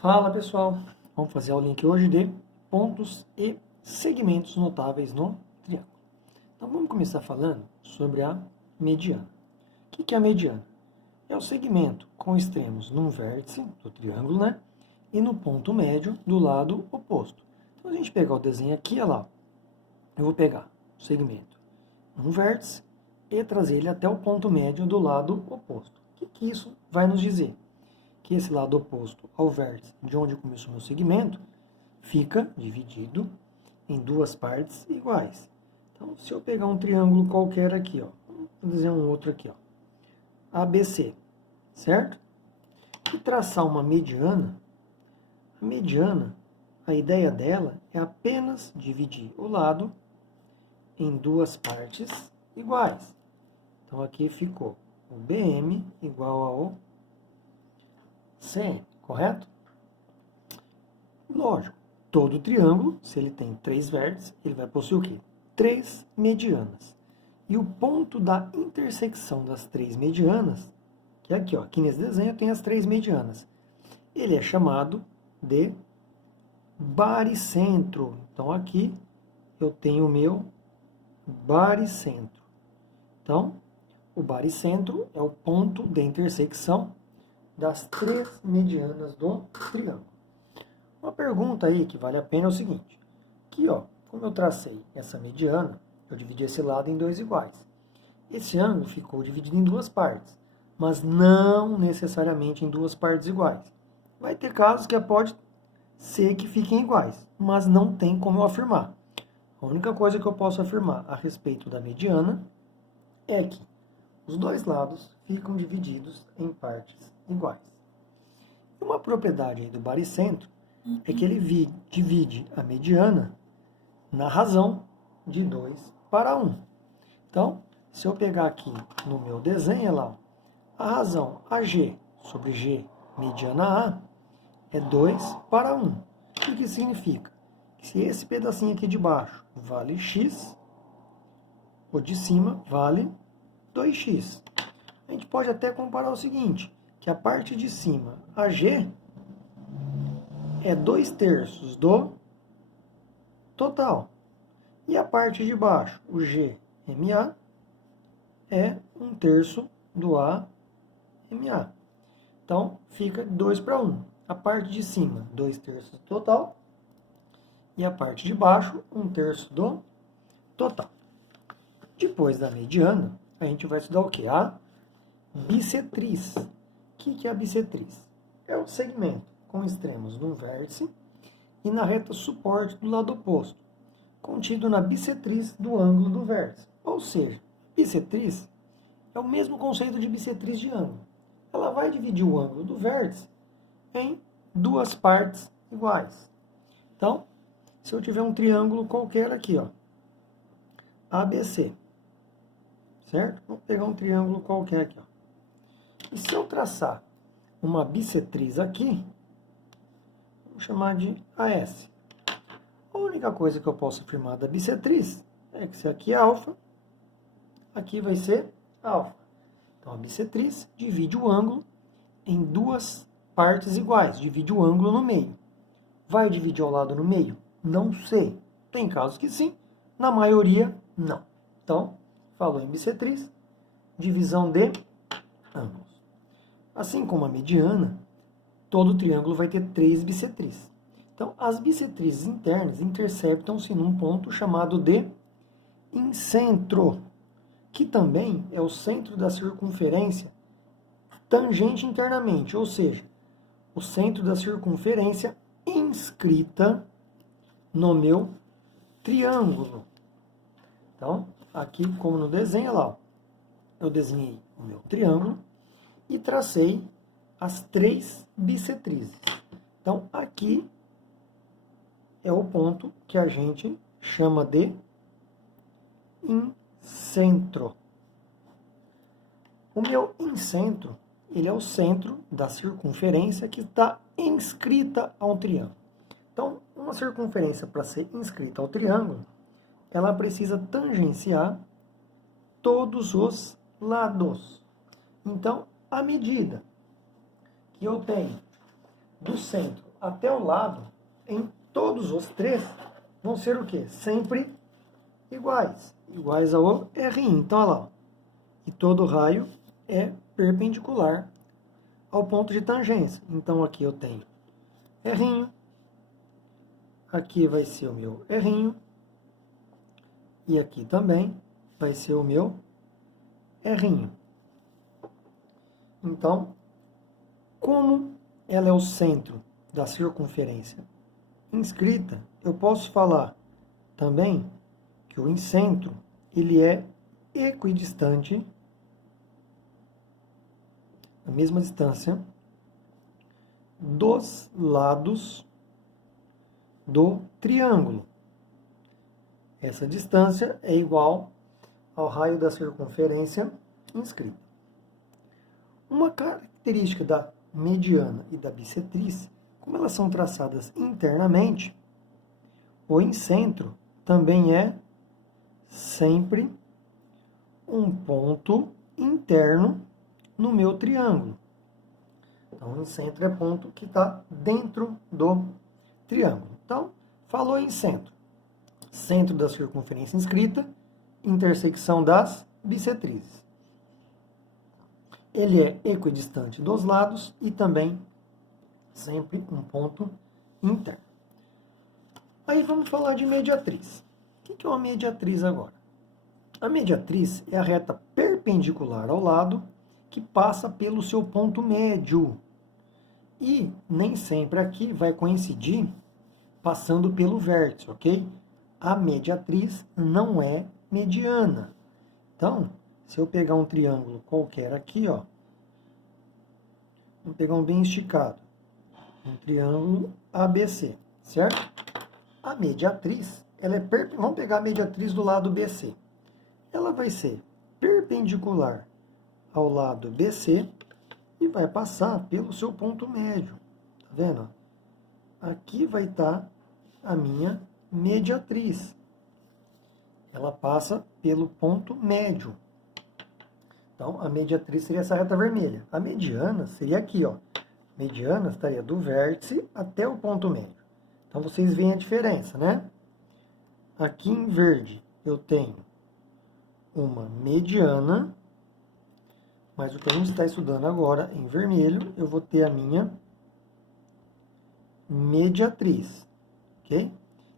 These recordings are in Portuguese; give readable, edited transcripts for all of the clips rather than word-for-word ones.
Fala pessoal, vamos fazer a aulinha aqui hoje de pontos e segmentos notáveis no triângulo. Então vamos começar falando sobre a mediana. O que é a mediana? É o segmento com extremos num vértice do triângulo, né? E no ponto médio do lado oposto. Então a gente pegar o desenho aqui, olha lá, eu vou pegar o segmento num vértice e trazer ele até o ponto médio do lado oposto. O que isso vai nos dizer? Que esse lado oposto ao vértice de onde começou o meu segmento fica dividido em duas partes iguais. Então, se eu pegar um triângulo qualquer aqui, ó, vou dizer um outro aqui, ó, ABC, certo? E traçar uma mediana, a mediana, a ideia dela é apenas dividir o lado em duas partes iguais. Então, aqui ficou o BM igual ao CN, correto? Lógico, todo triângulo, se ele tem três vértices, ele vai possuir o quê? Três medianas. E o ponto da intersecção das três medianas, que é aqui, ó, aqui nesse desenho tem as três medianas, ele é chamado de baricentro. Então aqui eu tenho o meu baricentro. Então, o baricentro é o ponto de intersecção das três medianas do triângulo. Uma pergunta aí que vale a pena é o seguinte. Aqui, ó, como eu tracei essa mediana, eu dividi esse lado em dois iguais. Esse ângulo ficou dividido em duas partes, mas não necessariamente em duas partes iguais. Vai ter casos que pode ser que fiquem iguais, mas não tem como eu afirmar. A única coisa que eu posso afirmar a respeito da mediana é que os dois lados ficam divididos em partes iguais. Uma propriedade aí do baricentro é que ele divide a mediana na razão de 2 para 1. Então, se eu pegar aqui no meu desenho, lá, a razão AG sobre G mediana A é 2 para 1. O que significa? Que se esse pedacinho aqui de baixo vale x, o de cima vale 2x. A gente pode até comparar o seguinte, que a parte de cima, AG, é 2/3 do total. E a parte de baixo, o GMA, é 1/3 do AMA. Então, fica 2 para 1. A parte de cima, 2/3 do total. E a parte de baixo, 1/3 do total. Depois da mediana, a gente vai estudar o quê? A bissetriz. O que é a bissetriz? É o segmento com extremos num vértice e na reta suporte do lado oposto, contido na bissetriz do ângulo do vértice. Ou seja, bissetriz é o mesmo conceito de bissetriz de ângulo. Ela vai dividir o ângulo do vértice em duas partes iguais. Então, se eu tiver um triângulo qualquer aqui, ó, ABC, certo? Vou pegar um triângulo qualquer aqui, ó. E se eu traçar uma bissetriz aqui, vamos chamar de AS. A única coisa que eu posso afirmar da bissetriz é que se aqui é alfa, aqui vai ser alfa. Então, a bissetriz divide o ângulo em duas partes iguais, divide o ângulo no meio. Vai dividir ao lado no meio? Não sei. Tem casos que sim, na maioria não. Então, falou em bissetriz, divisão de ângulos. Assim como a mediana, todo triângulo vai ter três bissetrizes. Então, as bissetrizes internas interceptam-se num ponto chamado de incentro, que também é o centro da circunferência tangente internamente, ou seja, o centro da circunferência inscrita no meu triângulo. Então, aqui como no desenho, lá, eu desenhei o meu triângulo e tracei as três bissetrizes. Então, aqui é o ponto que a gente chama de incentro. O meu incentro, ele é o centro da circunferência que está inscrita a um triângulo. Então, uma circunferência para ser inscrita ao triângulo, ela precisa tangenciar todos os lados. Então, a medida que eu tenho do centro até o lado, em todos os três, vão ser o quê? Sempre iguais. Iguais ao R'. Então, olha lá. Ó. E todo raio é perpendicular ao ponto de tangência. Então, aqui eu tenho R'. Aqui vai ser o meu R'. E aqui também vai ser o meu R'. Então, como ela é o centro da circunferência inscrita, eu posso falar também que o incentro ele é equidistante, a mesma distância, dos lados do triângulo. Essa distância é igual ao raio da circunferência inscrita. Uma característica da mediana e da bissetriz, como elas são traçadas internamente, o incentro também é sempre um ponto interno no meu triângulo. Então, o incentro é ponto que está dentro do triângulo. Então, falou em centro. Centro da circunferência inscrita, intersecção das bissetrizes. Ele é equidistante dos lados e também sempre um ponto interno. Aí vamos falar de mediatriz. O que é uma mediatriz agora? A mediatriz é a reta perpendicular ao lado que passa pelo seu ponto médio. E nem sempre aqui vai coincidir passando pelo vértice, ok? A mediatriz não é mediana. Então, se eu pegar um triângulo qualquer aqui, ó, vamos pegar um bem esticado, um triângulo ABC, certo? A mediatriz, ela é vamos pegar a mediatriz do lado BC. Ela vai ser perpendicular ao lado BC e vai passar pelo seu ponto médio. Tá vendo? Aqui vai estar a minha mediatriz. Ela passa pelo ponto médio. Então, a mediatriz seria essa reta vermelha. A mediana seria aqui, ó. Mediana estaria do vértice até o ponto médio. Então, vocês veem a diferença, né? Aqui em verde, eu tenho uma mediana, mas o que a gente está estudando agora, em vermelho, eu vou ter a minha mediatriz, ok?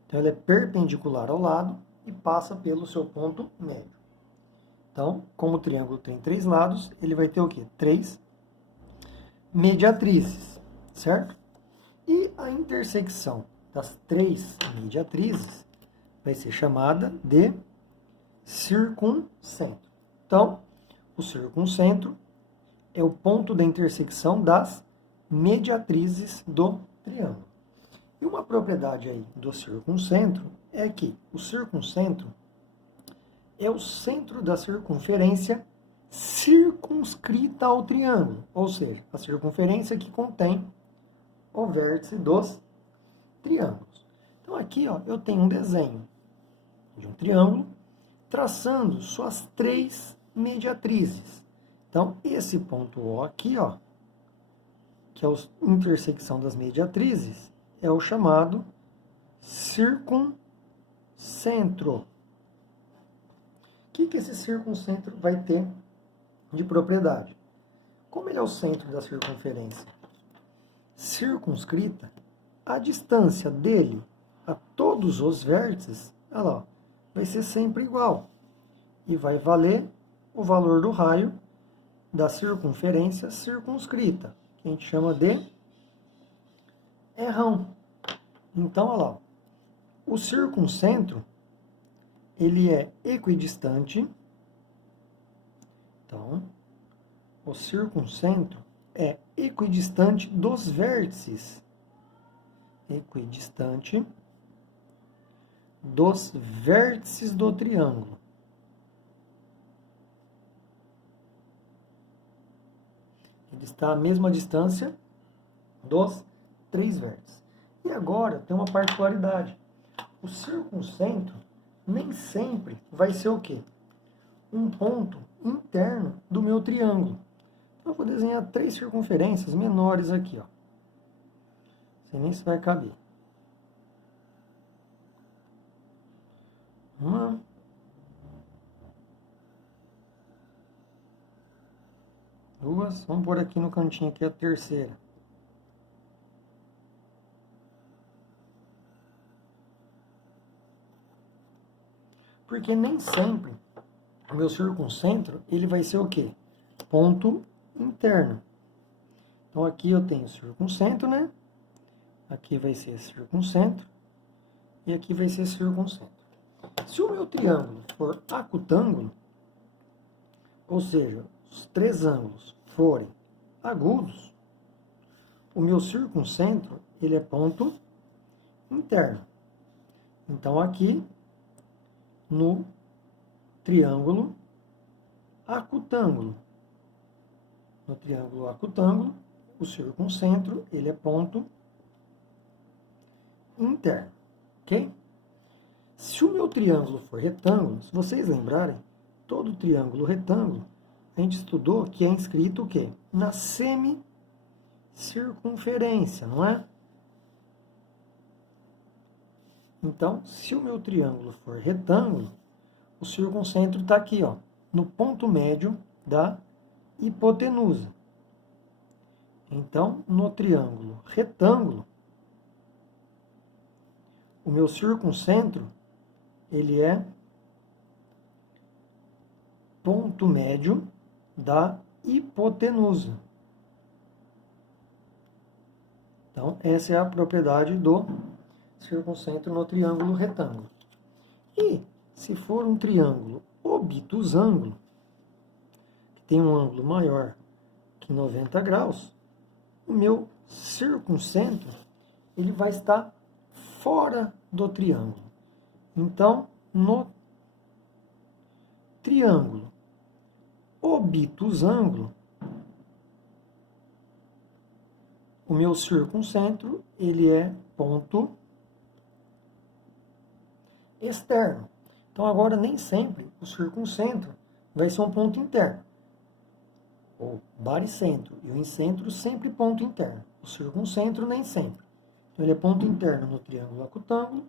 Então, ela é perpendicular ao lado e passa pelo seu ponto médio. Então, como o triângulo tem 3 lados, ele vai ter o quê? 3 mediatrizes, certo? E a intersecção das 3 mediatrizes vai ser chamada de circuncentro. Então, o circuncentro é o ponto da intersecção das mediatrizes do triângulo. E uma propriedade aí do circuncentro é que o circuncentro é o centro da circunferência circunscrita ao triângulo, ou seja, a circunferência que contém o vértice dos triângulos. Então aqui, ó, eu tenho um desenho de um triângulo traçando suas 3 mediatrizes. Então esse ponto O aqui, ó, que é a intersecção das mediatrizes, é o chamado circuncentro. O que esse circuncentro vai ter de propriedade? Como ele é o centro da circunferência circunscrita, a distância dele a todos os vértices, olha lá, vai ser sempre igual. E vai valer o valor do raio da circunferência circunscrita, que a gente chama de R'. Então, olha lá, o circuncentro, ele é equidistante. Então, o circuncentro é equidistante dos vértices. Equidistante dos vértices do triângulo. Ele está à mesma distância dos 3 vértices. E agora tem uma particularidade. O circuncentro nem sempre vai ser o quê? Um ponto interno do meu triângulo. Eu vou desenhar 3 circunferências menores aqui, ó. sei nem se vai caber. Uma. Duas. Vamos pôr aqui no cantinho aqui a terceira. Porque nem sempre o meu circuncentro, ele vai ser o quê? Ponto interno. Então aqui eu tenho circuncentro, né? Aqui vai ser circuncentro. E aqui vai ser circuncentro. Se o meu triângulo for acutângulo, ou seja, os três ângulos forem agudos, o meu circuncentro, ele é ponto interno. Então aqui, no triângulo acutângulo, o circuncentro, ele é ponto interno, ok? Se o meu triângulo for retângulo, se vocês lembrarem, todo triângulo retângulo, a gente estudou que é inscrito o quê? Na semicircunferência, não é? Então, se o meu triângulo for retângulo, o circuncentro está aqui, ó, no ponto médio da hipotenusa. Então, no triângulo retângulo, o meu circuncentro, ele é ponto médio da hipotenusa. Então, essa é a propriedade do circuncentro no triângulo retângulo. E se for um triângulo obtusângulo, que tem um ângulo maior que 90 graus, o meu circuncentro, ele vai estar fora do triângulo. Então, no triângulo obtusângulo, o meu circuncentro, ele é ponto externo. Então, agora, nem sempre o circuncentro vai ser um ponto interno. O baricentro e o incentro sempre ponto interno. O circuncentro nem sempre. Então, ele é ponto interno no triângulo acutângulo,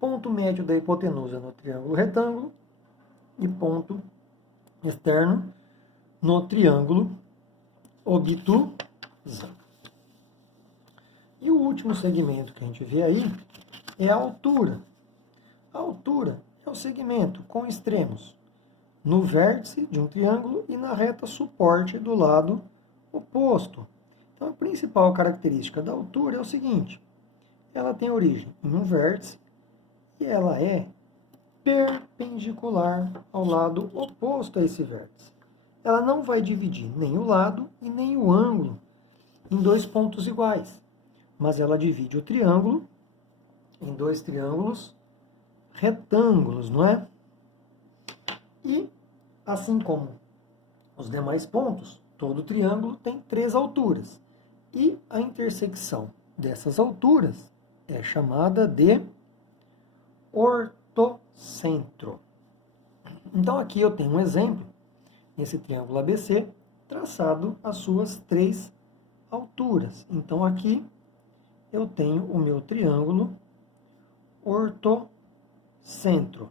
ponto médio da hipotenusa no triângulo retângulo e ponto externo no triângulo obtusângulo. E o último segmento que a gente vê aí é a altura. A altura é o segmento com extremos no vértice de um triângulo e na reta suporte do lado oposto. Então, a principal característica da altura é o seguinte: ela tem origem em um vértice e ela é perpendicular ao lado oposto a esse vértice. Ela não vai dividir nem o lado e nem o ângulo em dois pontos iguais, mas ela divide o triângulo em dois triângulos retângulos, não é? E, assim como os demais pontos, todo triângulo tem três alturas. E a intersecção dessas alturas é chamada de ortocentro. Então, aqui eu tenho um exemplo, nesse triângulo ABC, traçado as suas três alturas. Então, aqui eu tenho o meu triângulo ortocentro.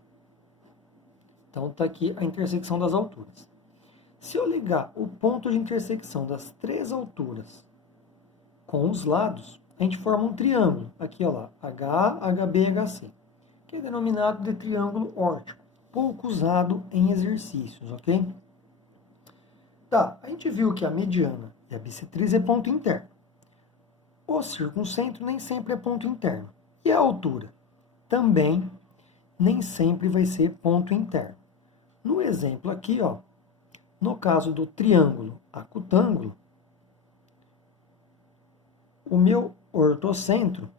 Então, está aqui a intersecção das alturas. Se eu ligar o ponto de intersecção das três alturas com os lados, a gente forma um triângulo. Aqui, ó lá, HA, HB e HC, que é denominado de triângulo órtico, pouco usado em exercícios, ok? Tá, a gente viu que a mediana e a bissetriz é ponto interno. O circuncentro nem sempre é ponto interno. E a altura? Também nem sempre vai ser ponto interno. No exemplo aqui, ó, no caso do triângulo acutângulo, o meu ortocentro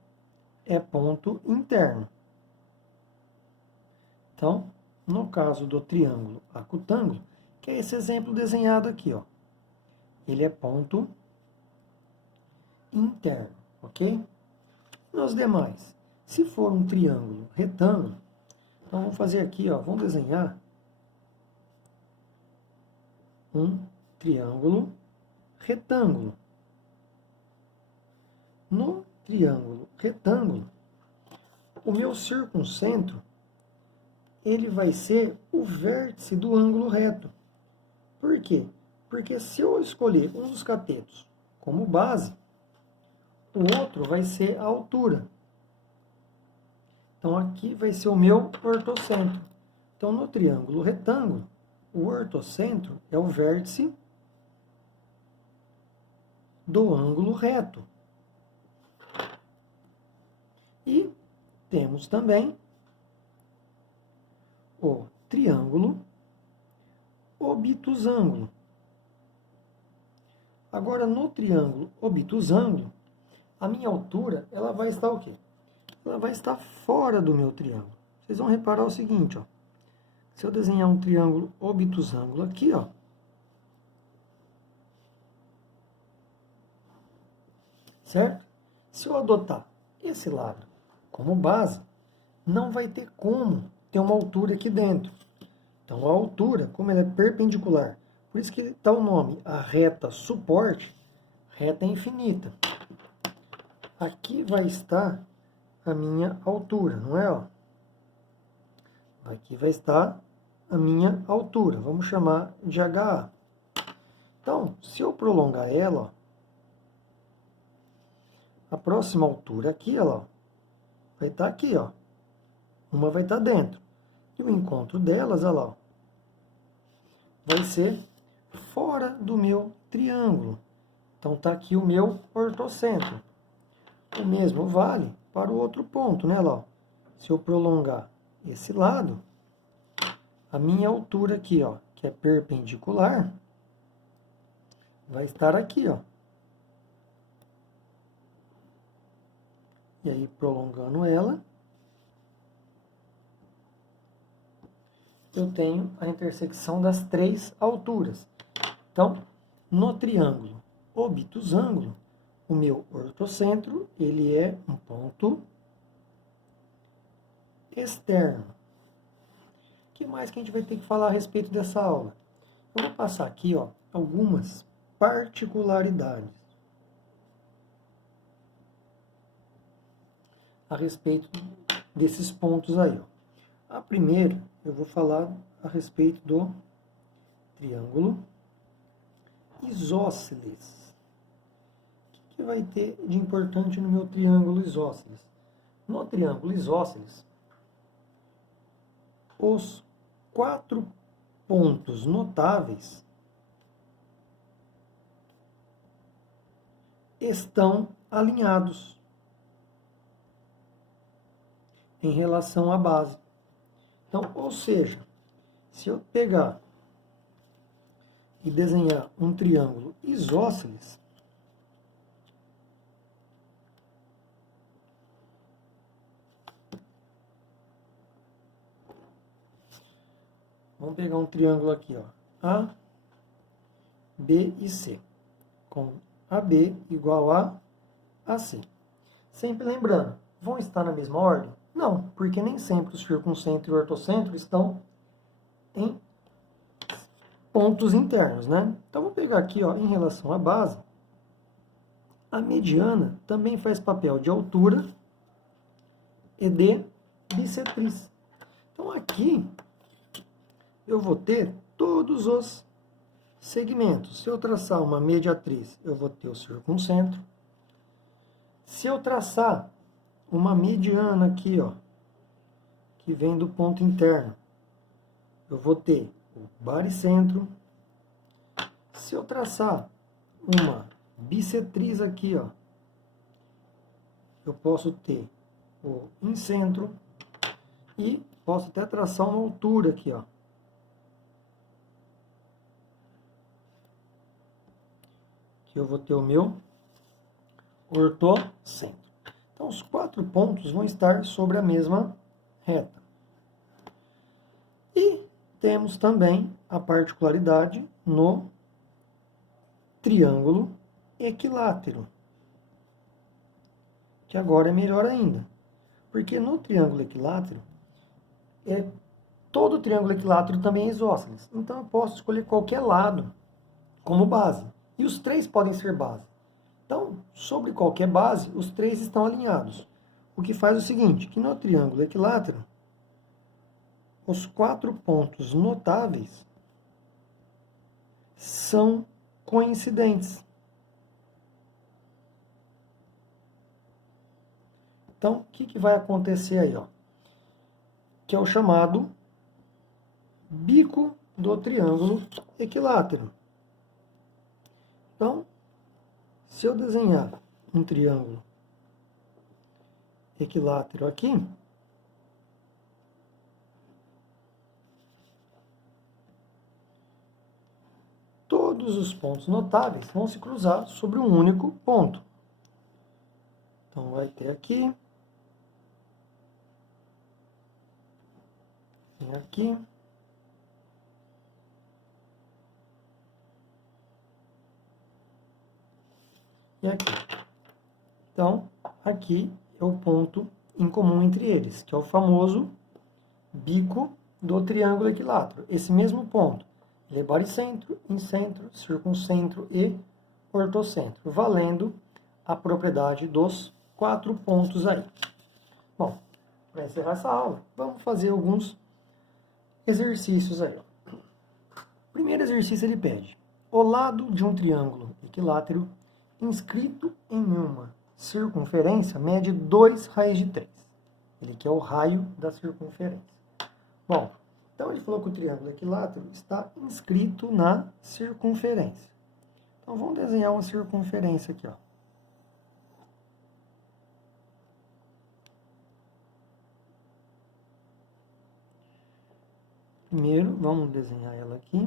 é ponto interno. Então, no caso do triângulo acutângulo, que é esse exemplo desenhado aqui, ó, ele é ponto interno, ok? Nos demais, se for um triângulo retângulo, então vamos fazer aqui, ó, vamos desenhar um triângulo retângulo. No triângulo retângulo, o meu circuncentro, ele vai ser o vértice do ângulo reto. Por quê? Porque se eu escolher um dos catetos como base, o outro vai ser a altura. Então, aqui vai ser o meu ortocentro. Então, no triângulo retângulo, o ortocentro é o vértice do ângulo reto. E temos também o triângulo obtusângulo. Agora, no triângulo obtusângulo, a minha altura, ela vai estar o quê? Ela vai estar fora do meu triângulo. Vocês vão reparar o seguinte, ó. Se eu desenhar um triângulo obtusângulo aqui, ó, certo? Se eu adotar esse lado como base, não vai ter como ter uma altura aqui dentro. Então, a altura, como ela é perpendicular, por isso que está o nome, a reta suporte, reta infinita. Aqui vai estar a minha altura, não é? Ó? Aqui vai estar a minha altura, vamos chamar de HA. Então, se eu prolongar ela, ó, a próxima altura aqui, ó, vai estar aqui, ó. Uma vai estar dentro. E o encontro delas, olha lá, ó, vai ser fora do meu triângulo. Então, está aqui o meu ortocentro. O mesmo vale para o outro ponto, né? Lá, ó. Se eu prolongar esse lado, a minha altura aqui, ó, que é perpendicular, vai estar aqui, ó. E aí, prolongando ela, eu tenho a intersecção das três alturas. Então, no triângulo obtusângulo, o meu ortocentro, ele é um ponto externo. O que mais que a gente vai ter que falar a respeito dessa aula? Eu vou passar aqui, ó, algumas particularidades a respeito desses pontos aí, ó. A primeira, eu vou falar a respeito do triângulo isósceles. O que vai ter de importante no meu triângulo isósceles? No triângulo isósceles, os 4 pontos notáveis estão alinhados em relação à base. Então, ou seja, se eu pegar e desenhar um triângulo isósceles, vamos pegar um triângulo aqui, ó, A, B e C, com AB igual a AC. Sempre lembrando, vão estar na mesma ordem? Não, porque nem sempre o circuncentro e o ortocentro estão em pontos internos, né? Então, vou pegar aqui, ó, em relação à base, a mediana também faz papel de altura e de bissetriz. Então, aqui eu vou ter todos os segmentos. Se eu traçar uma mediatriz, eu vou ter o circuncentro. Se eu traçar uma mediana aqui, ó, que vem do ponto interno, eu vou ter o baricentro. Se eu traçar uma bissetriz aqui, ó, eu posso ter o incentro e posso até traçar uma altura aqui, ó. Que eu vou ter o meu ortocentro. Então, os 4 pontos vão estar sobre a mesma reta. E temos também a particularidade no triângulo equilátero, que agora é melhor ainda. Porque no triângulo equilátero, todo triângulo equilátero também é isósceles. Então, eu posso escolher qualquer lado como base. E os 3 podem ser base. Então, sobre qualquer base, os três estão alinhados. O que faz o seguinte, que no triângulo equilátero, os 4 pontos notáveis são coincidentes. Então, o que vai acontecer aí? Ó? Que é o chamado bico do triângulo equilátero. Então, se eu desenhar um triângulo equilátero aqui, todos os pontos notáveis vão se cruzar sobre um único ponto. Então, vai ter aqui, e aqui, e aqui. Então, aqui é o ponto em comum entre eles, que é o famoso bico do triângulo equilátero. Esse mesmo ponto, ele é baricentro, incentro, circuncentro e ortocentro, valendo a propriedade dos 4 pontos aí. Bom, para encerrar essa aula, vamos fazer alguns exercícios aí. O primeiro exercício ele pede: o lado de um triângulo equilátero inscrito em uma circunferência mede 2 raiz de 3. Ele quer o raio da circunferência. Bom, então ele falou que o triângulo equilátero está inscrito na circunferência. Então vamos desenhar uma circunferência aqui, ó. Primeiro, vamos desenhar ela aqui.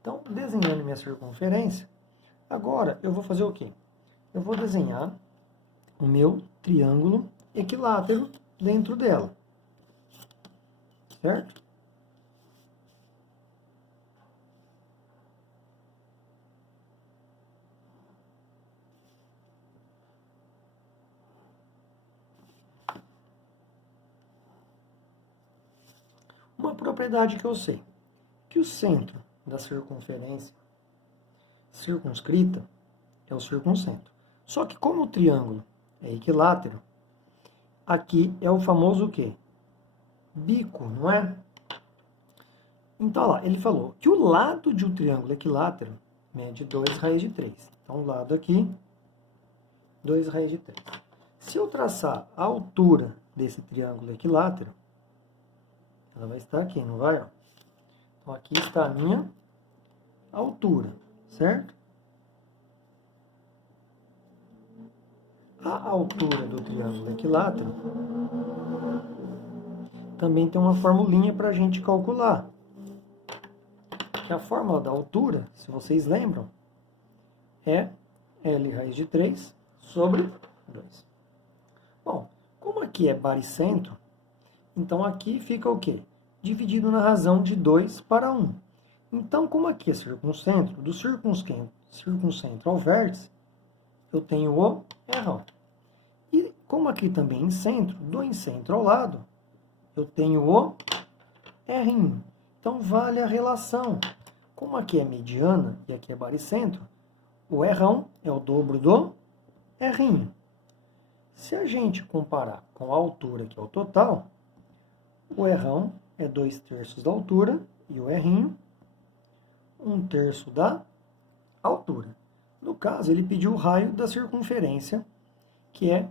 Então, desenhando minha circunferência, agora eu vou fazer o quê? Eu vou desenhar o meu triângulo equilátero dentro dela. Certo? Uma propriedade que eu sei, que o centro da circunferência circunscrita é o circuncentro. Só que como o triângulo é equilátero, aqui é o famoso o quê? Bico, não é? Então, olha lá, ele falou que o lado de um triângulo equilátero mede 2 raiz de 3. Então, o lado aqui, 2 raiz de 3. Se eu traçar a altura desse triângulo equilátero, ela vai estar aqui, não vai? Ó? Então, aqui está a minha altura, certo? A altura do triângulo equilátero também tem uma formulinha para a gente calcular. Que a fórmula da altura, se vocês lembram, é L raiz de 3 sobre 2. Bom, como aqui é baricentro, então aqui fica o quê? Dividido na razão de 2 para 1. Então, como aqui é circuncentro, do circuncentro ao vértice, eu tenho o errão. E como aqui também é incentro, do incentro ao lado, eu tenho o errinho. Então, vale a relação. Como aqui é mediana e aqui é baricentro, o errão é o dobro do errinho. Se a gente comparar com a altura, que é o total, o errão é 2/3 da altura e o errinho 1/3 da altura. No caso, ele pediu o raio da circunferência, que é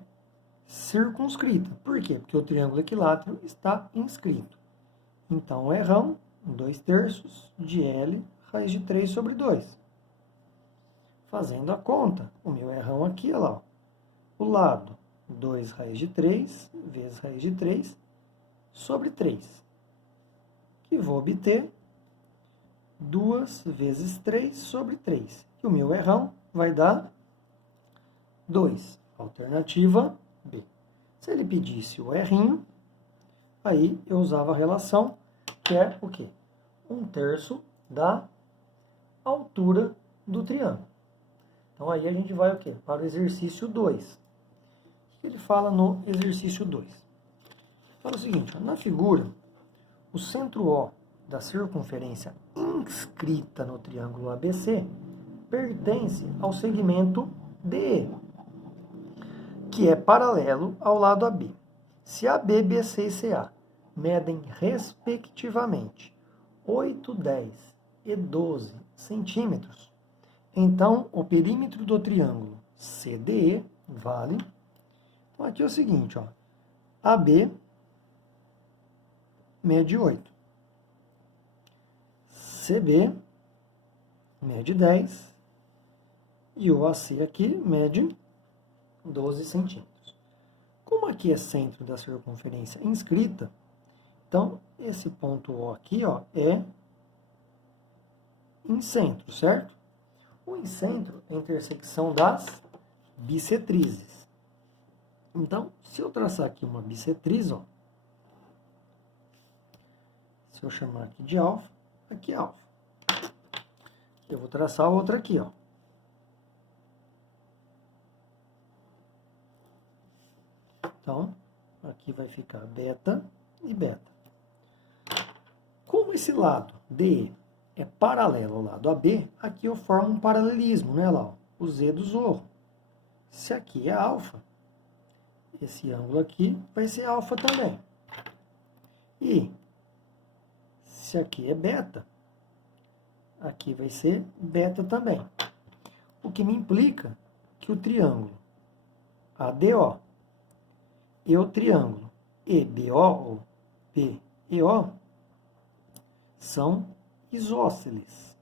circunscrita. Por quê? Porque o triângulo equilátero está inscrito. Então, o errão, 2/3 de L raiz de 3 sobre 2. Fazendo a conta, o meu errão aqui, olha lá, ó, o lado 2 raiz de 3 vezes raiz de 3 sobre 3. Que vou obter 2 vezes 3 sobre 3. E o meu errão vai dar 2. Alternativa B. Se ele pedisse o errinho, aí eu usava a relação, que é o quê? 1/3 da altura do triângulo. Então, aí a gente vai o quê? Para o exercício 2. O que ele fala no exercício 2? Fala o seguinte, ó, na figura, o centro O da circunferência inscrita no triângulo ABC pertence ao segmento DE, que é paralelo ao lado AB. Se AB, BC e CA medem, respectivamente, 8, 10 e 12 centímetros, então o perímetro do triângulo CDE vale... Então, aqui é o seguinte, ó, AB mede 8, CB mede 10 e o AC aqui mede 12 centímetros. Como aqui é centro da circunferência inscrita, então esse ponto O aqui, ó, é incentro, certo? O incentro é a intersecção das bissetrizes. Então, se eu traçar aqui uma bissetriz, ó, se eu chamar aqui de alfa, aqui é alfa. Eu vou traçar outra aqui, ó. Então, aqui vai ficar beta e beta. Como esse lado DE é paralelo ao lado AB, aqui eu formo um paralelismo, né, lá, ó, o Z do zorro. Se aqui é alfa, esse ângulo aqui vai ser alfa também. E se aqui é beta, aqui vai ser beta também. O que me implica que o triângulo ADO e o triângulo EBO, ou PEO, são isósceles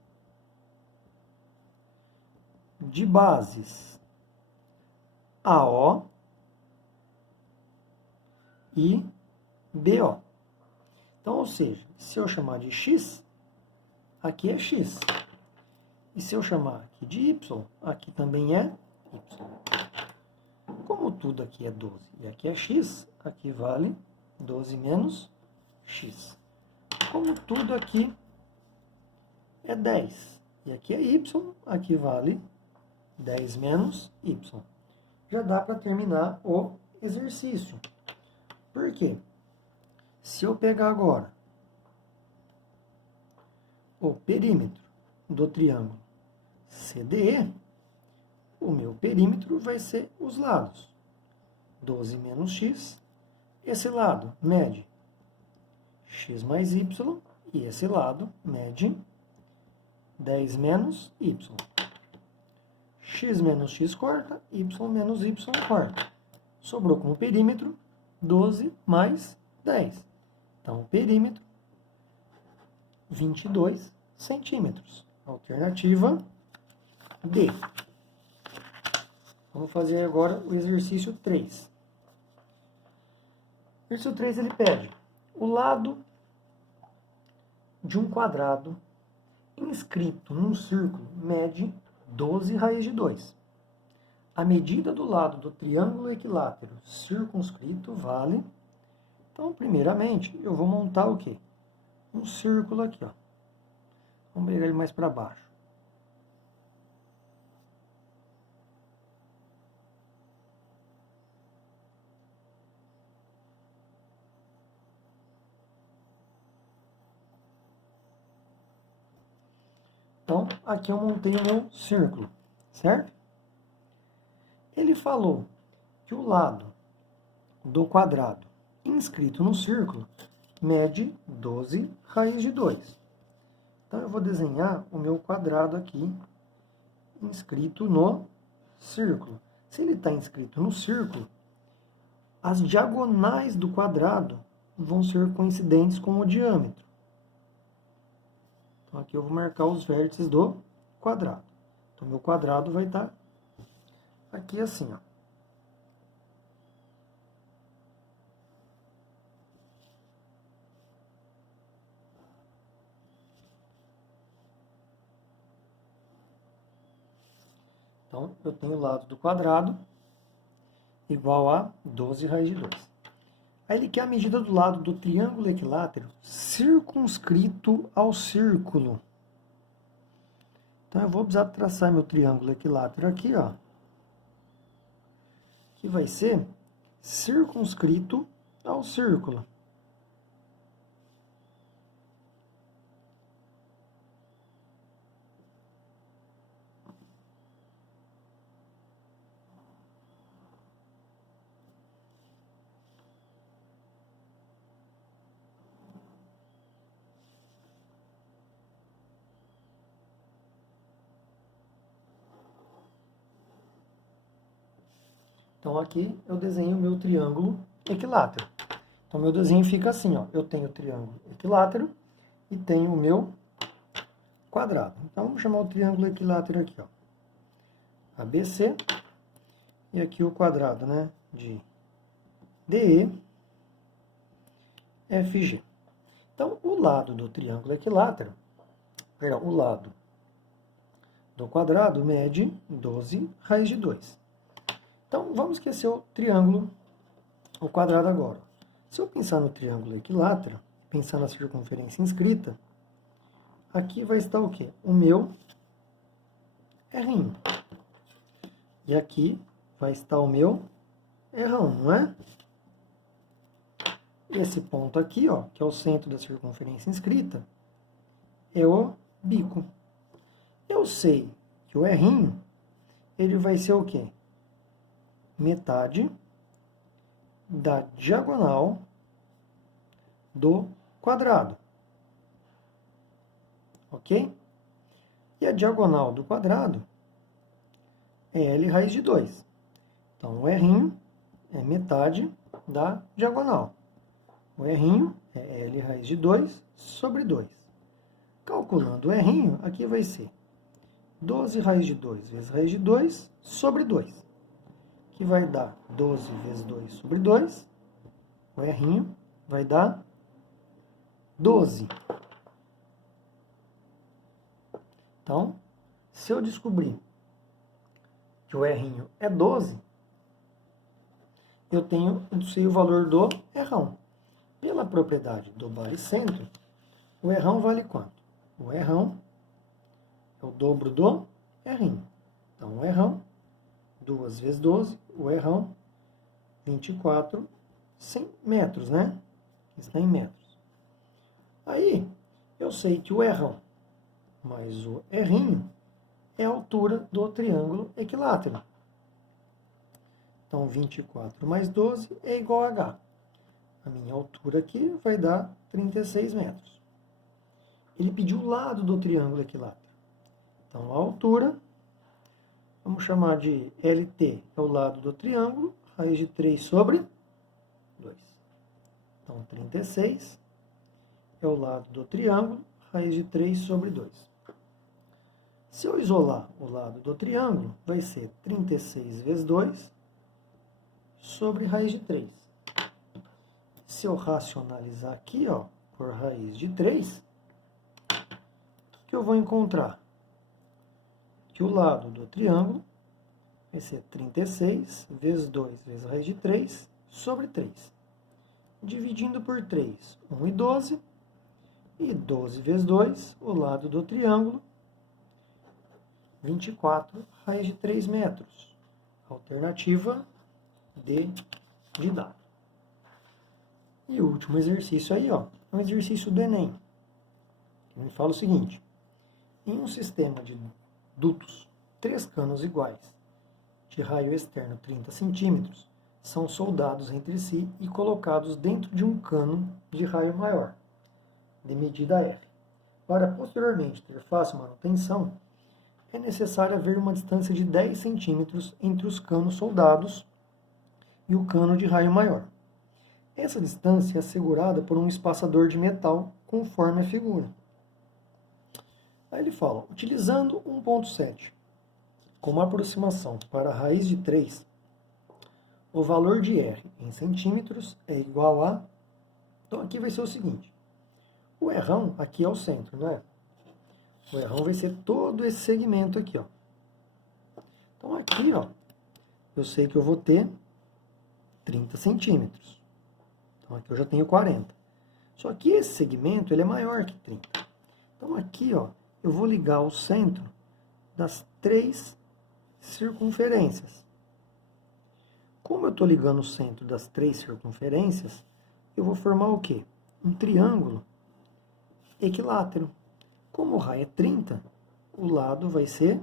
de bases AO e BO. Então, ou seja, se eu chamar de X, aqui é X. E se eu chamar aqui de Y, aqui também é Y. Como tudo aqui é 12 e aqui é X, aqui vale 12 menos X. Como tudo aqui é 10 e aqui é Y, aqui vale 10 menos Y. Já dá para terminar o exercício. Por quê? Se eu pegar agora o perímetro do triângulo CDE, o meu perímetro vai ser os lados. 12 menos x, esse lado mede x mais y, e esse lado mede 10 menos y. X menos x corta, y menos y corta. Sobrou como perímetro 12 mais 10. Então, o perímetro, 22 centímetros. Alternativa D. Vamos fazer agora o exercício 3. O exercício 3 ele pede o lado de um quadrado inscrito num círculo mede 12 raiz de 2. A medida do lado do triângulo equilátero circunscrito vale... Então, primeiramente, eu vou montar o quê? Um círculo aqui, ó. Vamos pegar ele mais para baixo. Então, aqui eu montei o meu círculo, certo? Ele falou que o lado do quadrado inscrito no círculo mede 12 raiz de 2. Então, eu vou desenhar o meu quadrado aqui, inscrito no círculo. Se ele está inscrito no círculo, as diagonais do quadrado vão ser coincidentes com o diâmetro. Então, aqui eu vou marcar os vértices do quadrado. Então, meu quadrado vai estar aqui assim, ó. Então, eu tenho o lado do quadrado igual a 12 raiz de 2. Aí ele quer a medida do lado do triângulo equilátero circunscrito ao círculo. Então, eu vou precisar traçar meu triângulo equilátero aqui, ó. Que vai ser circunscrito ao círculo. Então aqui eu desenho o meu triângulo equilátero. Então meu desenho fica assim, ó. Eu tenho o triângulo equilátero e tenho o meu quadrado. Então vamos chamar o triângulo equilátero aqui, ó. ABC e aqui o quadrado, né, de DE, FG. Então o lado do triângulo equilátero, perdão, o lado do quadrado mede 12 raiz de 2. Então vamos esquecer o triângulo, o quadrado agora. Se eu pensar no triângulo equilátero, pensar na circunferência inscrita, aqui vai estar o quê? O meu R'. E aqui vai estar o meu R', não é? Esse ponto aqui, ó, que é o centro da circunferência inscrita, é o bico. Eu sei que o R', ele vai ser o quê? Metade da diagonal do quadrado. Ok? E a diagonal do quadrado é L raiz de 2. Então, o R' é metade da diagonal. O R' é L raiz de 2 sobre 2. Calculando o R', aqui vai ser 12 raiz de 2 vezes raiz de 2 sobre 2. Que vai dar 12 vezes 2 sobre 2. O R' vai dar 12. Então, se eu descobrir que o R' é 12, eu sei o valor do R'. Pela propriedade do baricentro, o R' vale quanto? O R' é o dobro do R'. Então, o R', 2 vezes 12, o R', 24 metros, né? Está em metros. Aí, eu sei que o R' mais o R' é a altura do triângulo equilátero. Então, 24 mais 12 é igual a H. A minha altura aqui vai dar 36 metros. Ele pediu o lado do triângulo equilátero. Então, a altura, vamos chamar de LT, é o lado do triângulo, raiz de 3 sobre 2. Então, 36 é o lado do triângulo, raiz de 3 sobre 2. Se eu isolar o lado do triângulo, vai ser 36 vezes 2 sobre raiz de 3. Se eu racionalizar aqui, ó, por raiz de 3, o que eu vou encontrar? Que o lado do triângulo vai ser 36 vezes 2 vezes raiz de 3 sobre 3. Dividindo por 3, 1 e 12. E 12 vezes 2, o lado do triângulo, 24 raiz de 3 metros. Alternativa D de dado. E o último exercício aí, ó, é um exercício do Enem. Ele fala o seguinte: em um sistema de dutos, 3 canos iguais, de raio externo 30 centímetros, são soldados entre si e colocados dentro de um cano de raio maior, de medida R. Para posteriormente ter fácil manutenção, é necessário haver uma distância de 10 centímetros entre os canos soldados e o cano de raio maior. Essa distância é assegurada por um espaçador de metal, conforme a figura. Aí ele fala, utilizando 1.7 como aproximação para a raiz de 3, o valor de R em centímetros é igual a... Então aqui vai ser o seguinte, o R' aqui é o centro, não é? O R' vai ser todo esse segmento aqui, ó. Então aqui, ó, eu sei que eu vou ter 30 centímetros. Então aqui eu já tenho 40. Só que esse segmento, ele é maior que 30. Então aqui, ó, eu vou ligar o centro das 3 circunferências. Como eu estou ligando o centro das 3 circunferências, eu vou formar o quê? Um triângulo equilátero. Como o raio é 30, o lado vai ser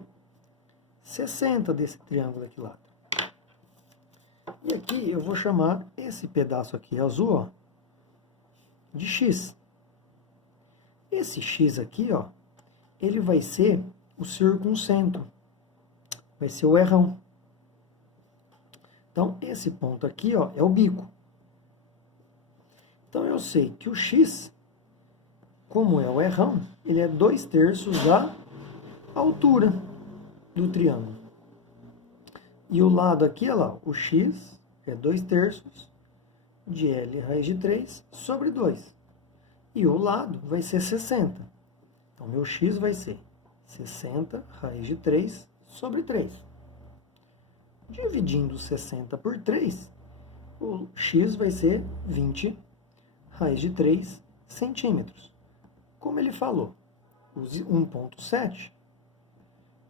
60 desse triângulo equilátero. E aqui eu vou chamar esse pedaço aqui azul, ó, de X. Esse X aqui, ó, ele vai ser o circuncentro. Vai ser o R'. Então, esse ponto aqui, ó, é o bico. Então, eu sei que o x, como é o errão, ele é 2/3 da altura do triângulo. E o lado aqui, olha lá, o x é 2/3 de L raiz de 3 sobre 2. E o lado vai ser 60. Então, meu x vai ser 60 raiz de 3 sobre 3. Dividindo 60 por 3, o x vai ser 20 raiz de 3 centímetros. Como ele falou, use 1,7.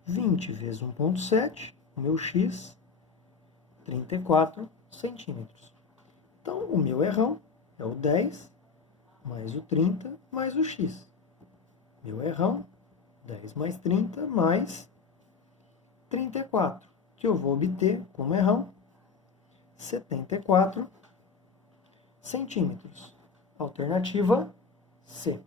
20 vezes 1,7, o meu x, 34 centímetros. Então, o meu errão é o 10, mais o 30, mais o x. Meu errão, 10 mais 30, mais 34, que eu vou obter como errão, 74 centímetros. Alternativa C.